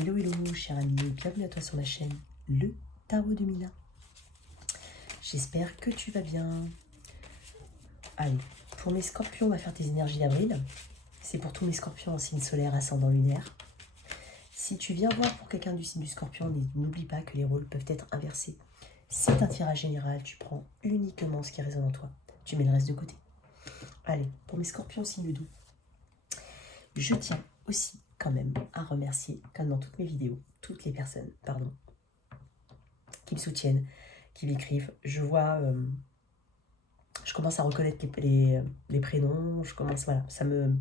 Hello, hello, cher ami, bienvenue à toi sur ma chaîne, le Tarot de Mina. J'espère que tu vas bien. Allez, pour mes scorpions, on va faire tes énergies d'avril. C'est pour tous mes scorpions en signe solaire, ascendant lunaire. Si tu viens voir pour quelqu'un du signe du scorpion, n'oublie pas que les rôles peuvent être inversés. C'est un tirage général, tu prends uniquement ce qui résonne en toi. Tu mets le reste de côté. Allez, pour mes scorpions signe doux, je tiens aussi quand même à remercier, comme dans toutes mes vidéos, toutes les personnes, qui me soutiennent, qui m'écrivent. Je vois, je commence à reconnaître les prénoms, voilà, ça me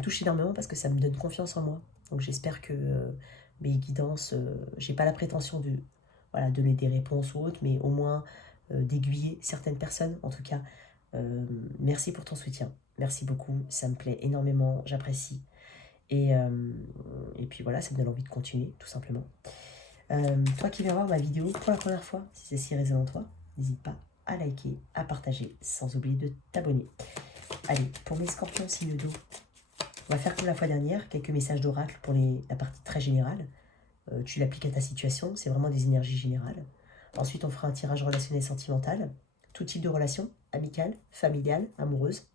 touche énormément parce que ça me donne confiance en moi. Donc j'espère que mes guidances, j'ai pas la prétention de donner des réponses ou autres, mais au moins d'aiguiller certaines personnes. En tout cas, merci pour ton soutien. Merci beaucoup, ça me plaît énormément, j'apprécie. Et puis voilà, ça me donne envie de continuer, tout simplement. Toi qui viens voir ma vidéo pour la première fois, si celle-ci résonne en toi, n'hésite pas à liker, à partager, sans oublier de t'abonner. Allez, pour mes scorpions signe d'eau, on va faire comme la fois dernière, quelques messages d'oracle pour la partie très générale. Tu l'appliques à ta situation, c'est vraiment des énergies générales. Ensuite, on fera un tirage relationnel sentimental, tout type de relation, amicale, familiale, amoureuse.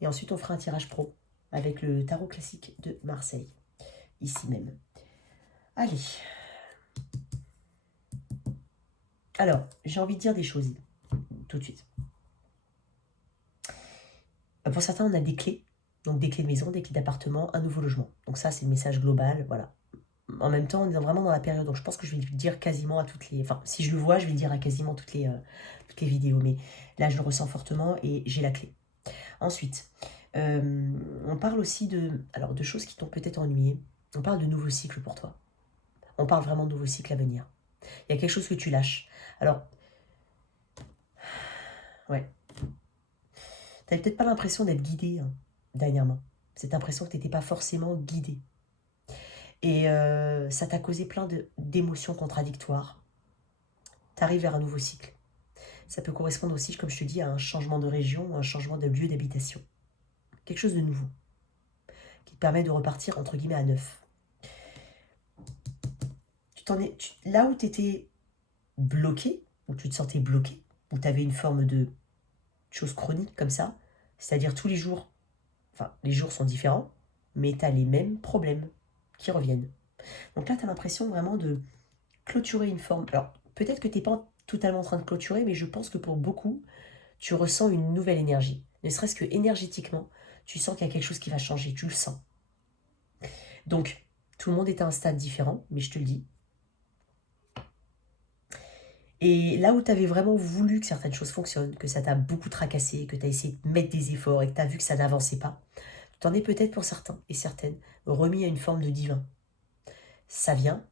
Et ensuite, on fera un tirage pro avec le tarot classique de Marseille, ici même. Allez. Alors, j'ai envie de dire des choses tout de suite. Pour certains, on a des clés. Donc des clés de maison, des clés d'appartement, un nouveau logement. Donc ça, c'est le message global, voilà. En même temps, on est vraiment dans la période, donc je pense que je vais le dire quasiment à toutes les... Enfin, si je le vois, je vais le dire à quasiment toutes les vidéos. Mais là, je le ressens fortement et j'ai la clé. Ensuite, on parle aussi de choses qui t'ont peut-être ennuyé. On parle de nouveaux cycles pour toi. On parle vraiment de nouveaux cycles à venir. Il y a quelque chose que tu lâches. Alors, ouais. Tu n'avais peut-être pas l'impression d'être guidé dernièrement. Cette impression que tu n'étais pas forcément guidé. Et ça t'a causé plein d'émotions contradictoires. Tu arrives vers un nouveau cycle. Ça peut correspondre aussi, comme je te dis, à un changement de région, un changement de lieu d'habitation. Quelque chose de nouveau, qui te permet de repartir, entre guillemets, à neuf. Là où tu étais bloqué, où tu te sentais bloqué, où tu avais une forme de chose chronique comme ça, c'est-à-dire tous les jours, enfin, les jours sont différents, mais tu as les mêmes problèmes qui reviennent. Donc là, tu as l'impression vraiment de clôturer une forme. Alors, peut-être que tu n'es pas totalement en train de clôturer, mais je pense que pour beaucoup, tu ressens une nouvelle énergie. Ne serait-ce que énergétiquement, tu sens qu'il y a quelque chose qui va changer, tu le sens. Donc, tout le monde est à un stade différent, mais je te le dis. Et là où tu avais vraiment voulu que certaines choses fonctionnent, que ça t'a beaucoup tracassé, que tu as essayé de mettre des efforts et que tu as vu que ça n'avançait pas, tu t'en es peut-être pour certains et certaines remis à une forme de divin. Ça vient,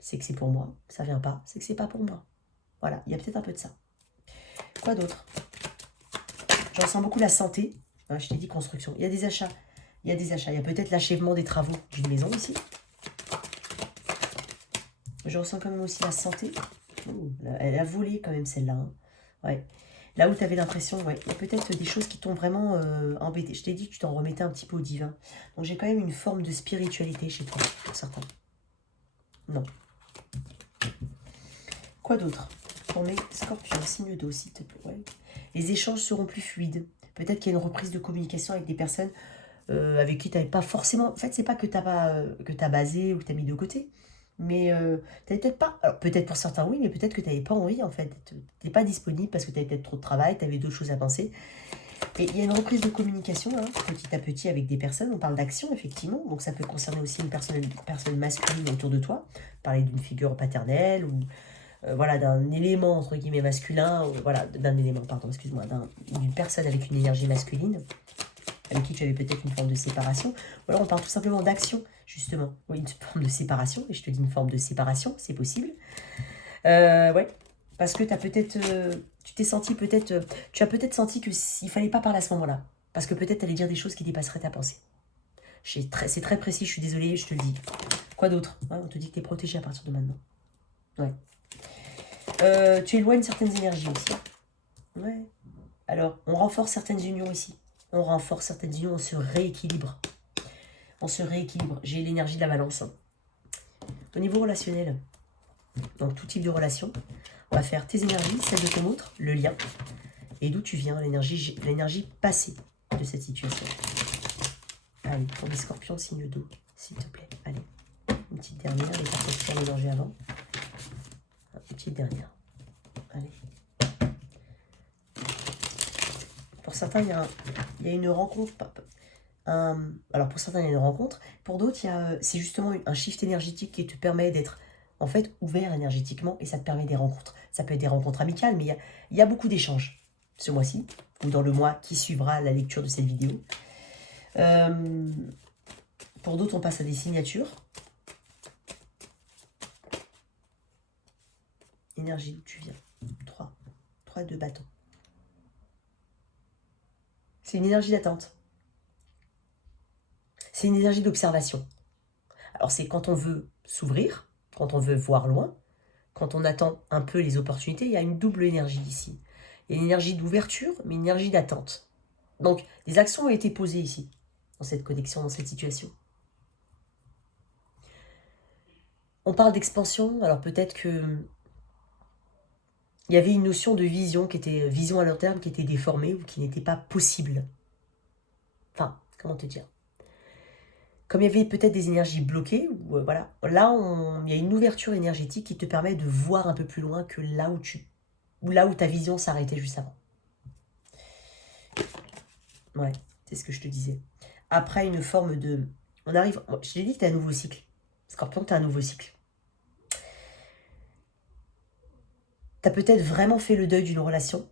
c'est que c'est pour moi. Ça vient pas, c'est que c'est pas pour moi. Voilà, il y a peut-être un peu de ça. Quoi d'autre? Je ressens beaucoup la santé. Je t'ai dit construction. Il y a des achats. Il y a des achats. Il y a peut-être l'achèvement des travaux d'une maison ici. Je ressens quand même aussi la santé. Elle a volé quand même celle-là. Ouais. Là où tu avais l'impression, ouais, il y a peut-être des choses qui t'ont vraiment embêté. Je t'ai dit que tu t'en remettais un petit peu au divin. Donc j'ai quand même une forme de spiritualité chez toi, pour certains. Non. Quoi d'autre? Pour mes scorpions, signe d'eau, s'il te plaît. Ouais. Les échanges seront plus fluides. Peut-être qu'il y a une reprise de communication avec des personnes avec qui tu n'avais pas forcément... En fait, c'est pas que tu as basé ou que tu as mis de côté. Mais tu n'avais peut-être pas... Alors, peut-être pour certains, oui, mais peut-être que tu n'avais pas envie, en fait. Tu n'étais pas disponible parce que tu avais peut-être trop de travail, tu avais d'autres choses à penser. Et il y a une reprise de communication, petit à petit, avec des personnes. On parle d'action, effectivement. Donc, ça peut concerner aussi une personne masculine autour de toi. Parler d'une figure paternelle ou... voilà, d'un élément, entre guillemets, masculin, voilà, d'un élément, pardon, excuse-moi, d'une personne avec une énergie masculine, avec qui tu avais peut-être une forme de séparation, ou alors on parle tout simplement d'action, justement, oui, une forme de séparation, et je te dis une forme de séparation, c'est possible, ouais, parce que tu as peut-être, tu t'es senti peut-être, tu as peut-être senti qu'il fallait pas parler à ce moment-là, parce que peut-être tu allais dire des choses qui dépasseraient ta pensée. C'est très précis, je suis désolée, je te le dis. Quoi d'autre? On te dit que tu es protégé à partir de maintenant. Ouais. Tu éloignes certaines énergies aussi. Ouais. Alors, on renforce certaines unions ici. On renforce certaines unions, on se rééquilibre. On se rééquilibre. J'ai l'énergie de la balance. Au niveau relationnel, donc tout type de relation, on va faire tes énergies, celle de ton autre, le lien, et d'où tu viens, l'énergie passée de cette situation. Allez, pour les scorpions, signe d'eau, s'il te plaît. Allez, une petite dernière, les cartes qui sont mélangées avant. Une petite dernière. Allez. Pour certains, il y a une rencontre. Alors pour certains, il y a une rencontre. Pour d'autres, c'est justement un shift énergétique qui te permet d'être en fait ouvert énergétiquement et ça te permet des rencontres. Ça peut être des rencontres amicales, mais il y a beaucoup d'échanges ce mois-ci ou dans le mois qui suivra la lecture de cette vidéo. Pour d'autres, on passe à des signatures. Énergie, d'où tu viens. 3 de bâton. C'est une énergie d'attente. C'est une énergie d'observation. Alors c'est quand on veut s'ouvrir, quand on veut voir loin, quand on attend un peu les opportunités, il y a une double énergie ici. Il y a une énergie d'ouverture, mais une énergie d'attente. Donc des actions ont été posées ici, dans cette connexion, dans cette situation. On parle d'expansion, alors peut-être que il y avait une notion de vision qui était vision à long terme qui était déformée ou qui n'était pas possible. Enfin, comment te dire? Comme il y avait peut-être des énergies bloquées, ou voilà, là il y a une ouverture énergétique qui te permet de voir un peu plus loin que là où ta vision s'arrêtait juste avant. Ouais, c'est ce que je te disais. Après une forme de... On arrive... Je t'ai dit que tu as un nouveau cycle. Scorpion, tu as un nouveau cycle. Tu as peut-être vraiment fait le deuil d'une relation,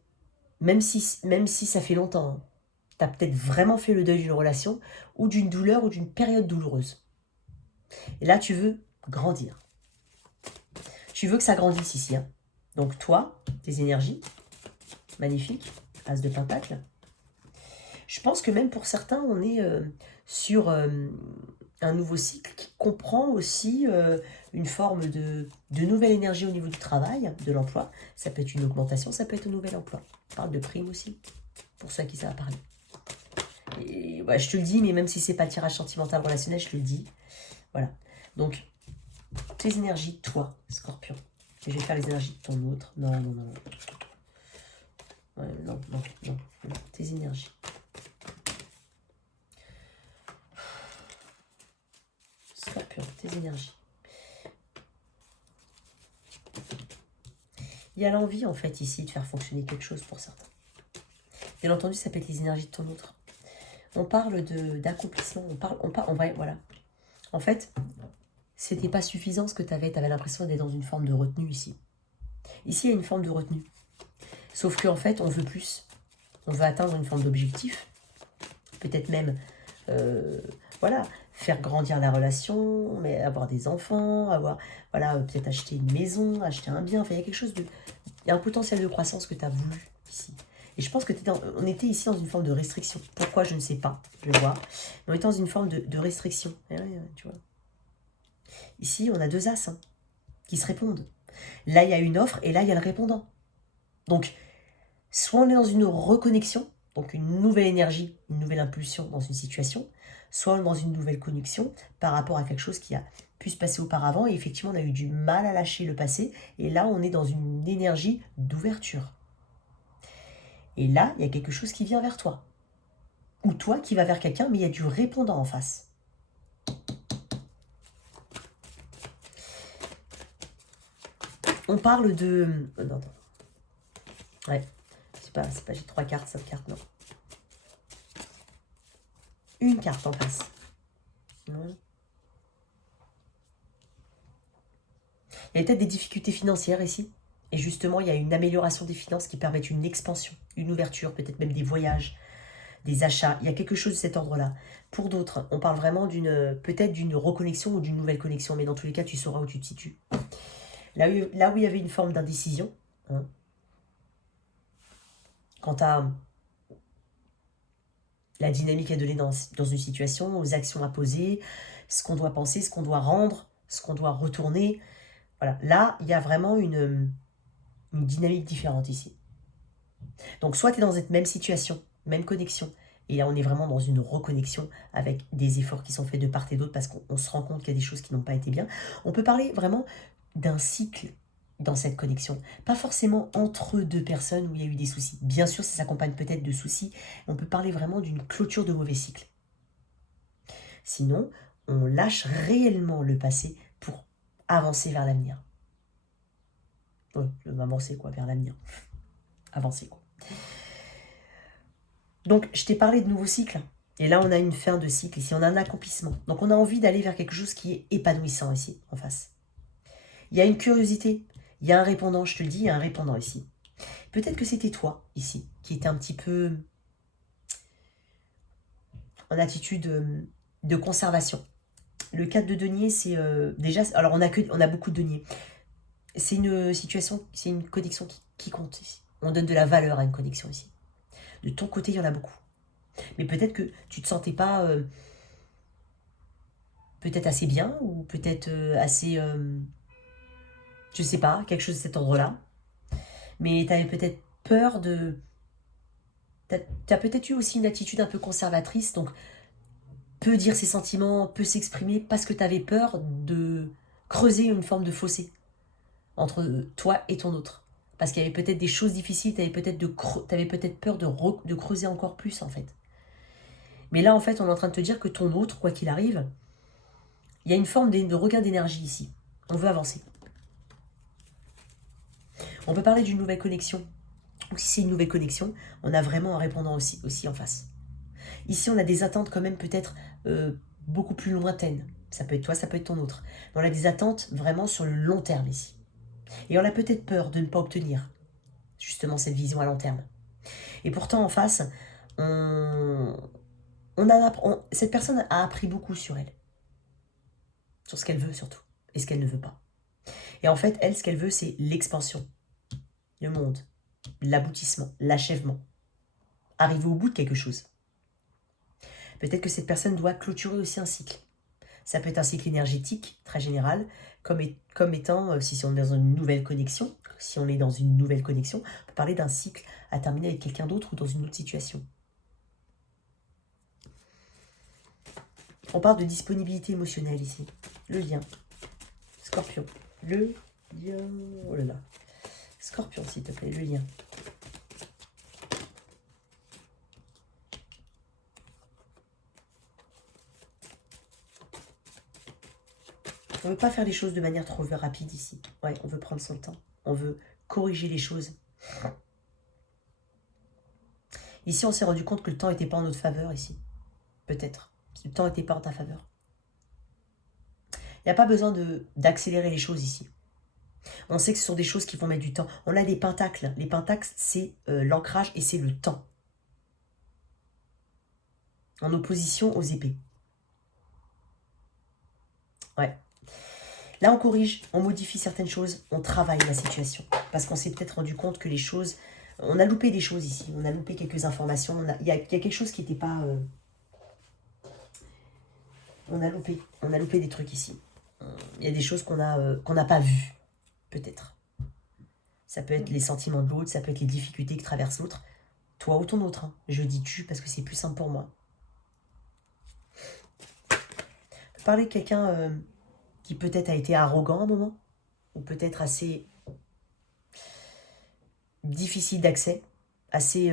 même si ça fait longtemps. Hein. Tu as peut-être vraiment fait le deuil d'une relation ou d'une douleur ou d'une période douloureuse. Et là, tu veux grandir. Tu veux que ça grandisse ici. Hein. Donc toi, tes énergies, magnifique, As de Pentacle. Je pense que même pour certains, on est sur un nouveau cycle qui comprend aussi une forme de nouvelle énergie au niveau du travail, de l'emploi. Ça peut être une augmentation, ça peut être un nouvel emploi. On parle de prime aussi, pour ceux à qui ça va parler. Et, ouais, je te le dis, mais même si c'est pas le tirage sentimental relationnel, je te le dis. Voilà. Donc, tes énergies, toi, Scorpion. Et je vais faire les énergies de ton autre. Non, non, non. Ouais, non. Tes énergies. Scorpion, tes énergies. Il y a l'envie, en fait, ici, de faire fonctionner quelque chose pour certains. Bien entendu, ça peut être les énergies de ton autre. On parle d'accomplissement, voilà. En fait, c'était pas suffisant ce que tu avais l'impression d'être dans une forme de retenue ici. Ici, il y a une forme de retenue. Sauf qu'en fait, on veut plus. On veut atteindre une forme d'objectif. Peut-être même, voilà, faire grandir la relation, mais avoir des enfants, voilà, peut-être acheter une maison, acheter un bien. Enfin, il y a quelque chose de... Il y a un potentiel de croissance que tu as voulu ici. Et je pense que on était ici dans une forme de restriction. Pourquoi, je ne sais pas, je vais voir. Mais on était dans une forme de restriction. Tu vois. Ici, on a deux as hein, qui se répondent. Là, il y a une offre et là, il y a le répondant. Donc, soit on est dans une reconnexion, donc une nouvelle énergie, une nouvelle impulsion dans une situation, soit on est dans une nouvelle connexion par rapport à quelque chose qui a pu se passer auparavant. Et effectivement, on a eu du mal à lâcher le passé. Et là, on est dans une énergie d'ouverture. Et là, il y a quelque chose qui vient vers toi. Ou toi qui vas vers quelqu'un, mais il y a du répondant en face. On parle de... Non. Ouais. C'est pas j'ai 3 cartes, 7 cartes, non. Une carte en face. Non. Il y a peut-être des difficultés financières ici. Et justement, il y a une amélioration des finances qui permettent une expansion, une ouverture, peut-être même des voyages, des achats. Il y a quelque chose de cet ordre-là. Pour d'autres, on parle vraiment peut-être d'une reconnexion ou d'une nouvelle connexion. Mais dans tous les cas, tu sauras où tu te situes. Là où il y avait une forme d'indécision, hein, quant à la dynamique à donner dans une situation, aux actions à poser, ce qu'on doit penser, ce qu'on doit rendre, ce qu'on doit retourner. Voilà, là, il y a vraiment une dynamique différente ici. Donc, soit tu es dans cette même situation, même connexion, Et là, on est vraiment dans une reconnexion avec des efforts qui sont faits de part et d'autre parce qu'on se rend compte qu'il y a des choses qui n'ont pas été bien. On peut parler vraiment d'un cycle dans cette connexion. Pas forcément entre deux personnes où il y a eu des soucis. Bien sûr, ça s'accompagne peut-être de soucis. On peut parler vraiment d'une clôture de mauvais cycle. Sinon, on lâche réellement le passé pour avancer vers l'avenir. Oui, avancer quoi, vers l'avenir. Avancer quoi. Donc, je t'ai parlé de nouveaux cycles. Et là, on a une fin de cycle ici. On a un accomplissement. Donc, on a envie d'aller vers quelque chose qui est épanouissant ici, en face. Il y a une curiosité. Il y a un répondant, je te le dis, il y a un répondant ici. Peut-être que c'était toi, ici, qui était un petit peu en attitude de conservation. Le 4 de denier, c'est déjà... Alors, on a beaucoup de deniers. C'est une situation, c'est une connexion qui compte ici. On donne de la valeur à une connexion ici. De ton côté, il y en a beaucoup. Mais peut-être que tu ne te sentais pas peut-être assez bien ou peut-être assez... je sais pas, quelque chose de cet ordre-là. Mais tu avais peut-être peur de... Tu as peut-être eu aussi une attitude un peu conservatrice, donc peut dire ses sentiments, peut s'exprimer parce que tu avais peur de creuser une forme de fossé entre toi et ton autre. Parce qu'il y avait peut-être des choses difficiles, tu avais peut-être peur de creuser encore plus en fait. Mais là en fait on est en train de te dire que ton autre, quoi qu'il arrive, il y a une forme de regain d'énergie ici. On veut avancer. On peut parler d'une nouvelle connexion. Donc si c'est une nouvelle connexion, on a vraiment un répondant aussi en face. Ici on a des attentes quand même peut-être beaucoup plus lointaines. Ça peut être toi, ça peut être ton autre. Mais on a des attentes vraiment sur le long terme ici. Et on a peut-être peur de ne pas obtenir justement cette vision à long terme. Et pourtant en face, cette personne a appris beaucoup sur elle. Sur ce qu'elle veut surtout. Et ce qu'elle ne veut pas. Et en fait, elle, ce qu'elle veut, c'est l'expansion. Le monde. L'aboutissement. L'achèvement. Arriver au bout de quelque chose. Peut-être que cette personne doit clôturer aussi un cycle. Ça peut être un cycle énergétique, très général, comme étant, si on est dans une nouvelle connexion, on peut parler d'un cycle à terminer avec quelqu'un d'autre ou dans une autre situation. On parle de disponibilité émotionnelle ici. Le lien. Scorpion. Le lien. Oh là là. Scorpion, s'il te plaît, le lien. On ne veut pas faire les choses de manière trop rapide ici. Ouais, on veut prendre son temps. On veut corriger les choses. Ici, on s'est rendu compte que le temps n'était pas en notre faveur ici. Peut-être. Le temps n'était pas en ta faveur. Il n'y a pas besoin d'accélérer les choses ici. On sait que ce sont des choses qui vont mettre du temps. On a des pentacles. Les pentacles, c'est l'ancrage et c'est le temps. En opposition aux épées. Ouais. Là, on corrige, on modifie certaines choses, on travaille la situation. Parce qu'on s'est peut-être rendu compte que les choses... On a loupé des choses ici, on a loupé quelques informations. Il y a quelque chose qui n'était pas... On a loupé des trucs ici. Il y a des choses qu'on n'a pas vues, peut-être. Ça peut être les sentiments de l'autre, ça peut être les difficultés que traverse l'autre. Toi ou ton autre. Hein. Je dis tu parce que c'est plus simple pour moi. On peut parler de quelqu'un... qui peut-être a été arrogant à un moment, ou peut-être assez difficile d'accès, assez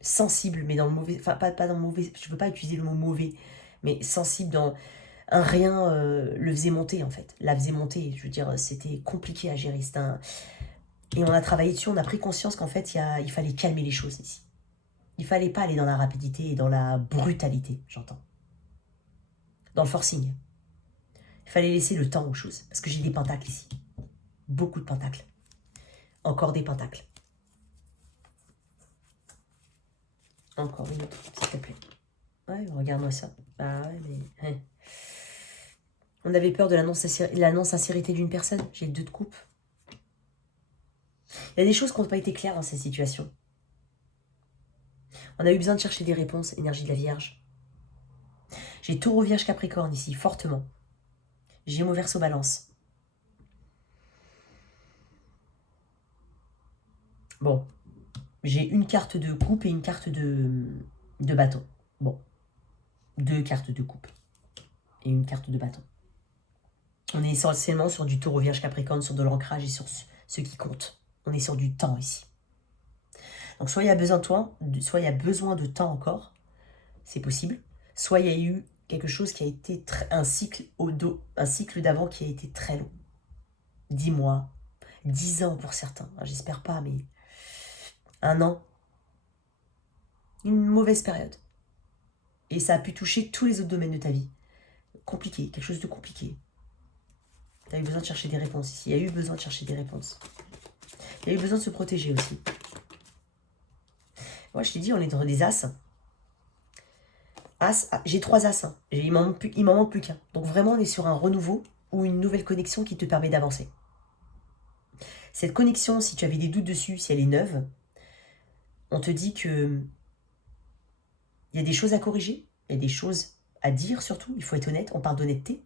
sensible, mais dans le mauvais, enfin pas dans le mauvais, je ne veux pas utiliser le mot mauvais, mais sensible dans un rien le faisait monter en fait, la faisait monter, je veux dire, c'était compliqué à gérer, et on a travaillé dessus, on a pris conscience qu'en fait, il fallait calmer les choses ici. Il ne fallait pas aller dans la rapidité et dans la brutalité, j'entends. Dans le forcing. Il fallait laisser le temps aux choses. Parce que j'ai des pentacles ici. Beaucoup de pentacles. Encore des pentacles. Encore une autre, s'il te plaît. Ouais, regarde-moi ça. Ah ouais, mais... Ouais. On avait peur de la non-sincérité d'une personne. J'ai le 2 de coupe. Il y a des choses qui n'ont pas été claires dans cette situation. On a eu besoin de chercher des réponses. Énergie de la Vierge. J'ai Taureau, Vierge, Capricorne ici, fortement. Gémeaux, Verseau, Balance. Bon. J'ai une carte de coupe et une carte de bâton. Bon, 2 cartes de coupe et une carte de bâton. On est essentiellement sur du Taureau, Vierge, Capricorne, sur de l'ancrage et sur ce qui compte. On est sur du temps ici. Donc soit il y a besoin de toi, soit il y a besoin de temps encore, c'est possible. Soit il y a eu quelque chose qui a été un cycle d'avant qui a été très long. 10 mois, 10 ans pour certains. J'espère pas, mais 1 an. Une mauvaise période. Et ça a pu toucher tous les autres domaines de ta vie. Compliqué, quelque chose de compliqué. Tu as eu besoin de chercher des réponses ici. Il y a eu besoin de chercher des réponses. Il y a eu besoin de se protéger aussi. Moi, je t'ai dit, on est dans des as. As, j'ai 3 as. Hein. Il m'en manque plus qu'un. Donc vraiment, on est sur un renouveau ou une nouvelle connexion qui te permet d'avancer. Cette connexion, si tu avais des doutes dessus, si elle est neuve, on te dit que il y a des choses à corriger, il y a des choses à dire surtout, il faut être honnête, on parle d'honnêteté,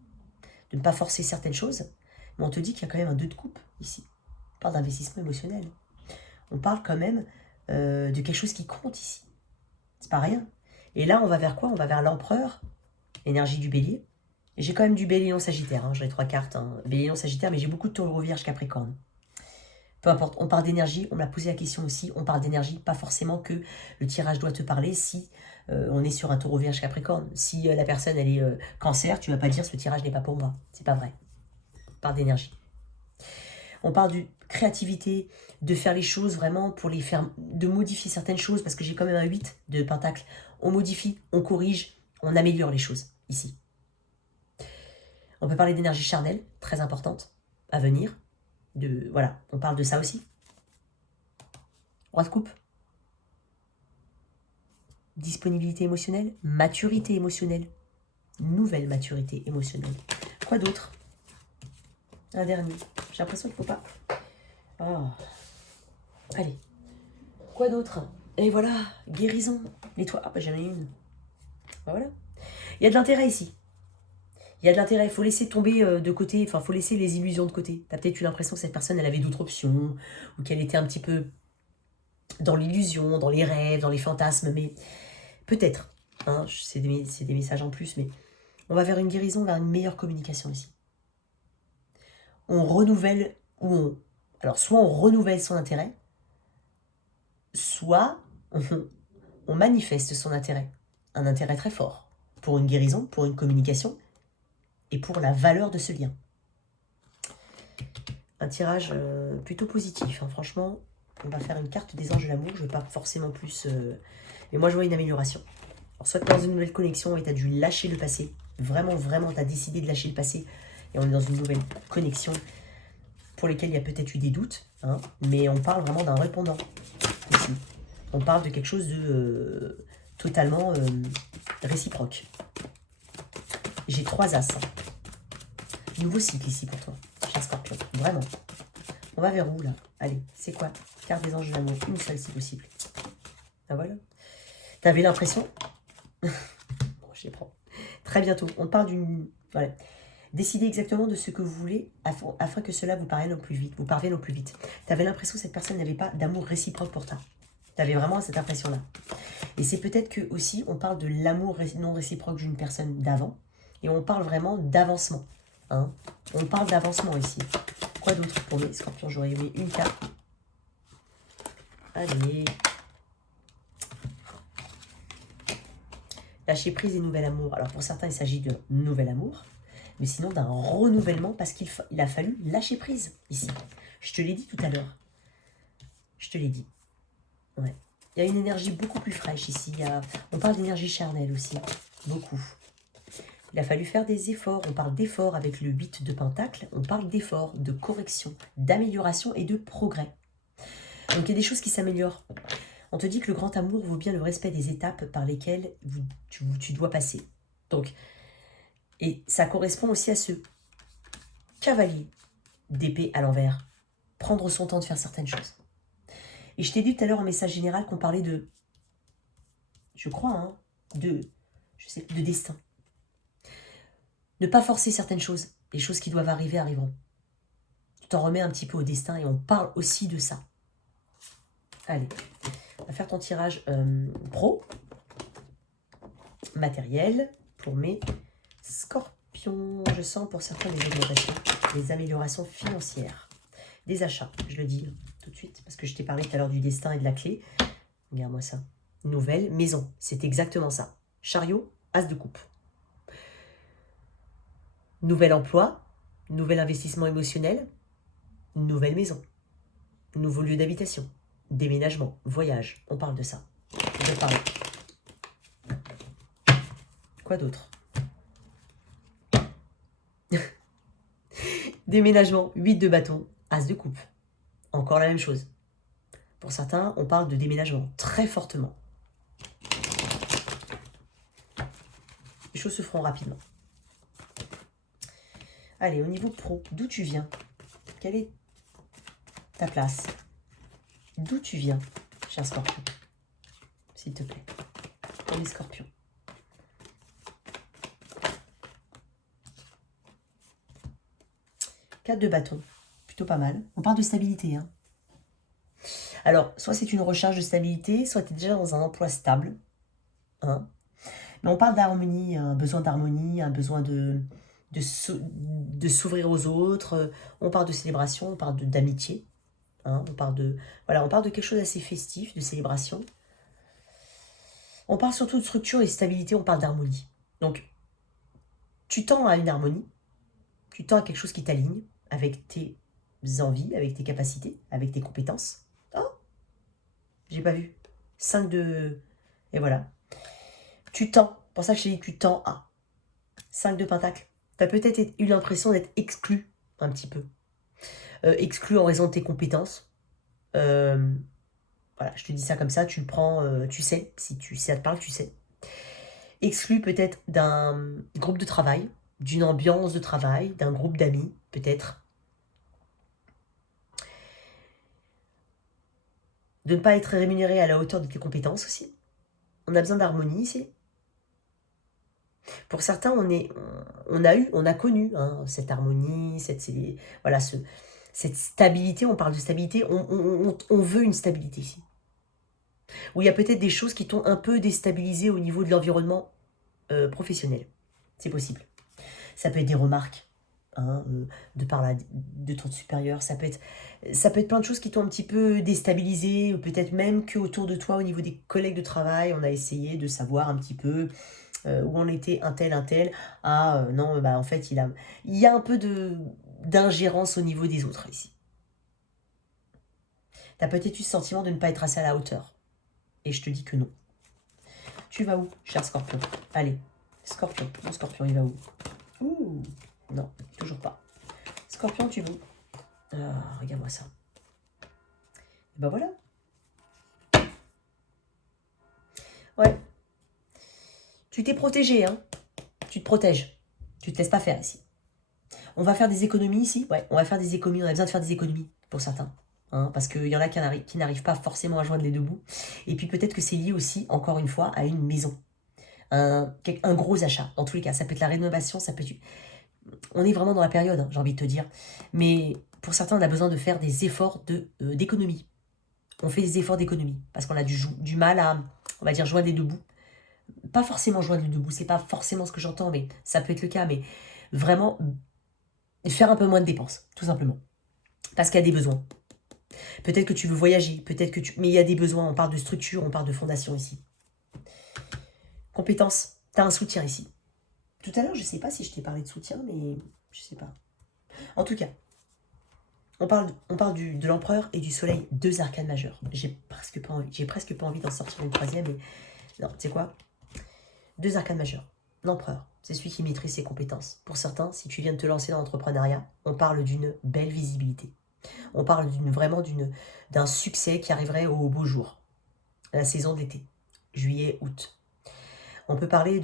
de ne pas forcer certaines choses, mais on te dit qu'il y a quand même un 2 de coupe ici. On parle d'investissement émotionnel. On parle quand même de quelque chose qui compte ici. C'est pas rien. Et là, on va vers quoi? On va vers l'empereur, énergie du bélier. Et j'ai quand même du bélier en sagittaire, hein. J'ai 3 cartes, hein. Bélier en sagittaire, mais j'ai beaucoup de taureau, vierge, capricorne. Peu importe, on parle d'énergie, on m'a posé la question aussi, on parle d'énergie, pas forcément que le tirage doit te parler si on est sur un taureau, vierge, capricorne. Si la personne, elle est cancer, tu vas pas dire ce tirage n'est pas pour moi. C'est pas vrai. On parle d'énergie. On parle de créativité, de faire les choses vraiment pour les faire, de modifier certaines choses, parce que j'ai quand même un 8 de pentacle. On modifie, on corrige, on améliore les choses ici. On peut parler d'énergie charnelle, très importante, à venir. Voilà, on parle de ça aussi. Roi de coupe. Disponibilité émotionnelle, maturité émotionnelle, nouvelle maturité émotionnelle. Quoi d'autre? Un dernier. J'ai l'impression qu'il ne faut pas... Oh. Allez. Quoi d'autre? Et voilà, guérison. Nettoie. Ah bah j'en ai une. Bah voilà. Il y a de l'intérêt ici. Il y a de l'intérêt, il faut laisser tomber de côté, enfin, il faut laisser les illusions de côté. Tu as peut-être eu l'impression que cette personne, elle avait d'autres options, ou qu'elle était un petit peu dans l'illusion, dans les rêves, dans les fantasmes, mais peut-être, hein, c'est des messages en plus, mais on va vers une guérison, vers une meilleure communication ici. On renouvelle, alors soit on renouvelle son intérêt, soit on manifeste son intérêt, un intérêt très fort, pour une guérison, pour une communication, et pour la valeur de ce lien. Un tirage plutôt positif, hein. Franchement, on va faire une carte des anges de l'amour, je ne veux pas forcément plus... Mais moi, je vois une amélioration. Alors, soit tu es dans une nouvelle connexion et tu as dû lâcher le passé, vraiment, tu as décidé de lâcher le passé, et on est dans une nouvelle connexion pour lesquelles il y a peut-être eu des doutes, hein, mais on parle vraiment d'un répondant ici. On parle de quelque chose de totalement réciproque. J'ai 3 as. Nouveau cycle ici pour toi, cher Scorpion. Vraiment. On va vers où là? Allez, c'est quoi? Carte des anges de l'amour. Une seule si possible. Ah voilà. T'avais l'impression... Bon, je les prends. Très bientôt. On parle d'une... Voilà. Décidez exactement de ce que vous voulez afin que cela vous parvienne au plus vite. T'avais l'impression que cette personne n'avait pas d'amour réciproque pour toi. T'avais vraiment cette impression-là. Et c'est peut-être que aussi on parle de l'amour non réciproque d'une personne d'avant. Et on parle vraiment d'avancement. Hein. On parle d'avancement ici. Quoi d'autre pour mes scorpions? J'aurais aimé une carte. Allez. Lâcher prise et nouvel amour. Alors pour certains, il s'agit de nouvel amour. Mais sinon d'un renouvellement parce qu'il a fallu lâcher prise ici. Je te l'ai dit tout à l'heure. Je te l'ai dit. Ouais. Il y a une énergie beaucoup plus fraîche ici. On parle d'énergie charnelle aussi. Beaucoup. Il a fallu faire des efforts. On parle d'efforts avec le 8 de pentacle. On parle d'efforts, de correction, d'amélioration et de progrès. Donc il y a des choses qui s'améliorent. On te dit que le grand amour vaut bien le respect des étapes par lesquelles tu dois passer. Donc, et ça correspond aussi à ce cavalier d'épée à l'envers. Prendre son temps de faire certaines choses. Et je t'ai dit tout à l'heure en message général qu'on parlait de, je crois, hein, de destin. Ne pas forcer certaines choses. Les choses qui doivent arriver arriveront. Tu t'en remets un petit peu au destin et on parle aussi de ça. Allez. On va faire ton tirage pro, matériel, pour mes scorpions. Je sens pour certains des augmentations, des améliorations financières, des achats, je le dis tout de suite, parce que je t'ai parlé tout à l'heure du destin et de la clé. Regarde-moi ça. Nouvelle maison, c'est exactement ça. Chariot, as de coupe. Nouvel emploi, nouvel investissement émotionnel, nouvelle maison, nouveau lieu d'habitation, déménagement, voyage, on parle de ça. Je parle. Quoi d'autre? Déménagement, 8 de bâton, as de coupe. Encore la même chose. Pour certains, on parle de déménagement très fortement. Les choses se feront rapidement. Allez, au niveau pro, d'où tu viens? Quelle est ta place? D'où tu viens, cher scorpion? S'il te plaît. Pour les scorpions. Quatre de bâton. Plutôt pas mal. On parle de stabilité. Hein. Alors, soit c'est une recherche de stabilité, soit tu es déjà dans un emploi stable. Hein. Mais on parle d'harmonie, un besoin d'harmonie, un besoin de s'ouvrir aux autres. On parle de célébration, on parle d'amitié. Hein, on parle de quelque chose d'assez festif, de célébration. On parle surtout de structure et de stabilité, on parle d'harmonie. Donc, tu tends à une harmonie, tu tends à quelque chose qui t'aligne avec tes envies, avec tes capacités, avec tes compétences. Oh, j'ai pas vu. 5 de... Et voilà. Tu tends, pour ça que je t'ai dit tu tends à. 5 de pentacle. Tu as peut-être eu l'impression d'être exclu un petit peu. Exclu en raison de tes compétences. Voilà, je te dis ça comme ça, tu le prends, tu sais, si ça te parle, tu sais. Exclu peut-être d'un groupe de travail, d'une ambiance de travail, d'un groupe d'amis, peut-être. De ne pas être rémunéré à la hauteur de tes compétences aussi. On a besoin d'harmonie ici. Pour certains, on a connu hein, cette harmonie, cette stabilité, on parle de stabilité, on veut une stabilité ici. Où il y a peut-être des choses qui t'ont un peu déstabilisé au niveau de l'environnement professionnel. C'est possible. Ça peut être des remarques hein, de ton supérieur, ça peut être plein de choses qui t'ont un petit peu déstabilisé, ou peut-être même qu'autour de toi, au niveau des collègues de travail, on a essayé de savoir un petit peu où en était un tel. Non, bah en fait, il y a un peu d'ingérence au niveau des autres ici. Tu as peut-être eu ce sentiment de ne pas être assez à la hauteur. Et je te dis que non. Tu vas où, cher scorpion? Allez, scorpion. Mon scorpion, il va où? Ouh, non, toujours pas. Scorpion, tu vas où? Ah, regarde-moi ça. Et ben voilà. Ouais. Tu t'es protégé, hein. Tu te protèges. Tu te laisses pas faire ici. On va faire des économies ici. Ouais, on va faire des économies. On a besoin de faire des économies pour certains. Hein, parce qu'il y en a qui n'arrivent pas forcément à joindre les deux bouts. Et puis peut-être que c'est lié aussi, encore une fois, à une maison. Un gros achat. Dans tous les cas, ça peut être la rénovation, ça peut être... On est vraiment dans la période, hein, j'ai envie de te dire. Mais pour certains, on a besoin de faire des efforts d'économie. On fait des efforts d'économie. Parce qu'on a du mal à, on va dire, joindre les deux bouts. Pas forcément joindre les deux bouts, c'est pas forcément ce que j'entends, mais ça peut être le cas. Mais vraiment, faire un peu moins de dépenses, tout simplement. Parce qu'il y a des besoins. Peut-être que tu veux voyager, mais il y a des besoins, on parle de structure, on parle de fondation ici. Compétences, tu as un soutien ici. Tout à l'heure, je ne sais pas si je t'ai parlé de soutien, mais je sais pas. En tout cas, on parle de l'empereur et du soleil, 2 arcanes majeures. J'ai presque pas envie d'en sortir une troisième, mais non, tu sais quoi? 2 arcanes majeures. L'empereur, c'est celui qui maîtrise ses compétences. Pour certains, si tu viens de te lancer dans l'entrepreneuriat, on parle d'une belle visibilité. On parle d'un succès qui arriverait au beau jour, la saison de l'été, juillet, août. On peut parler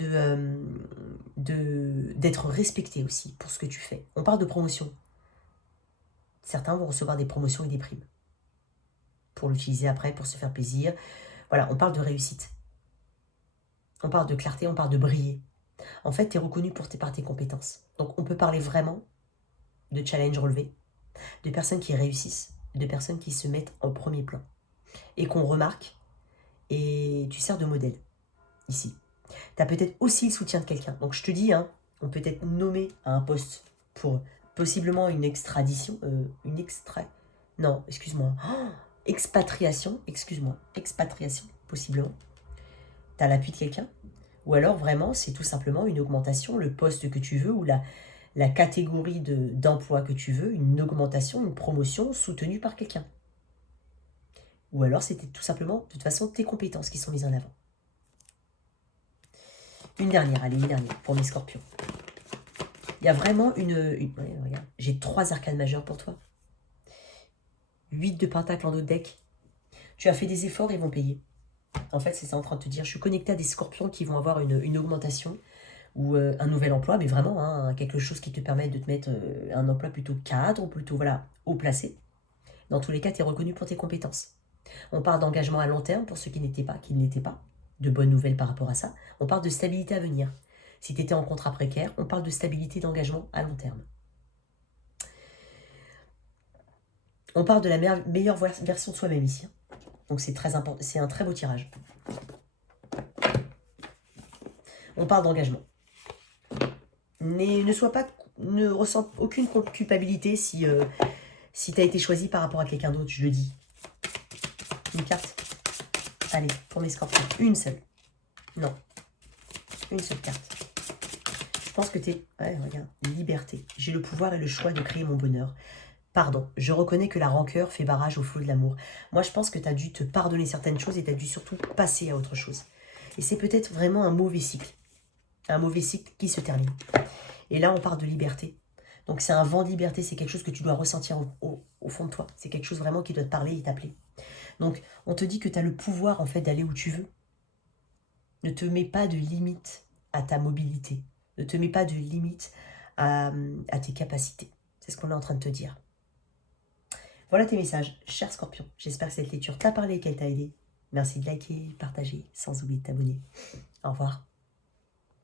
d'être respecté aussi pour ce que tu fais. On parle de promotion. Certains vont recevoir des promotions et des primes pour l'utiliser après, pour se faire plaisir. Voilà, on parle de réussite. On parle de clarté, on parle de briller. En fait, tu es reconnu par tes compétences. Donc, on peut parler vraiment de challenge relevé, de personnes qui réussissent, de personnes qui se mettent en premier plan. Et qu'on remarque et tu sers de modèle, ici. Tu as peut-être aussi le soutien de quelqu'un. Donc je te dis, hein, on peut être nommé à un poste pour possiblement une extradition, non, excuse-moi, expatriation, expatriation, possiblement. Tu as l'appui de quelqu'un. Ou alors vraiment, c'est tout simplement une augmentation, le poste que tu veux ou la catégorie d'emploi que tu veux, une augmentation, une promotion soutenue par quelqu'un. Ou alors c'était tout simplement, de toute façon, tes compétences qui sont mises en avant. Une dernière, allez, une dernière pour mes scorpions. Il y a vraiment ouais, regarde, j'ai 3 arcanes majeures pour toi. 8 de pentacles en dos de deck. Tu as fait des efforts, ils vont payer. En fait, c'est ça en train de te dire. Je suis connectée à des scorpions qui vont avoir une augmentation ou un nouvel emploi, mais vraiment hein, quelque chose qui te permet de te mettre un emploi plutôt cadre, ou plutôt voilà, haut placé. Dans tous les cas, tu es reconnu pour tes compétences. On parle d'engagement à long terme pour ceux qui ne l'étaient pas. De bonnes nouvelles par rapport à ça. On parle de stabilité à venir. Si tu étais en contrat précaire, on parle de stabilité d'engagement à long terme. On parle de la meilleure version de soi-même ici. Donc c'est très important, c'est un très beau tirage. On parle d'engagement. Ne ressens aucune culpabilité si tu as été choisi par rapport à quelqu'un d'autre, je le dis. Une carte. Allez, pour mes scorpions. Une seule. Non. Une seule carte. Je pense que tu es... Ouais, regarde. Liberté. J'ai le pouvoir et le choix de créer mon bonheur. Pardon. Je reconnais que la rancœur fait barrage au flot de l'amour. Moi, je pense que tu as dû te pardonner certaines choses et tu as dû surtout passer à autre chose. Et c'est peut-être vraiment un mauvais cycle. Un mauvais cycle qui se termine. Et là, on parle de liberté. Donc, c'est un vent de liberté. C'est quelque chose que tu dois ressentir au fond de toi. C'est quelque chose vraiment qui doit te parler et t'appeler. Donc, on te dit que tu as le pouvoir, en fait, d'aller où tu veux. Ne te mets pas de limite à ta mobilité. Ne te mets pas de limite à tes capacités. C'est ce qu'on est en train de te dire. Voilà tes messages, cher Scorpion. J'espère que cette lecture t'a parlé et qu'elle t'a aidé. Merci de liker, partager, sans oublier de t'abonner. Au revoir.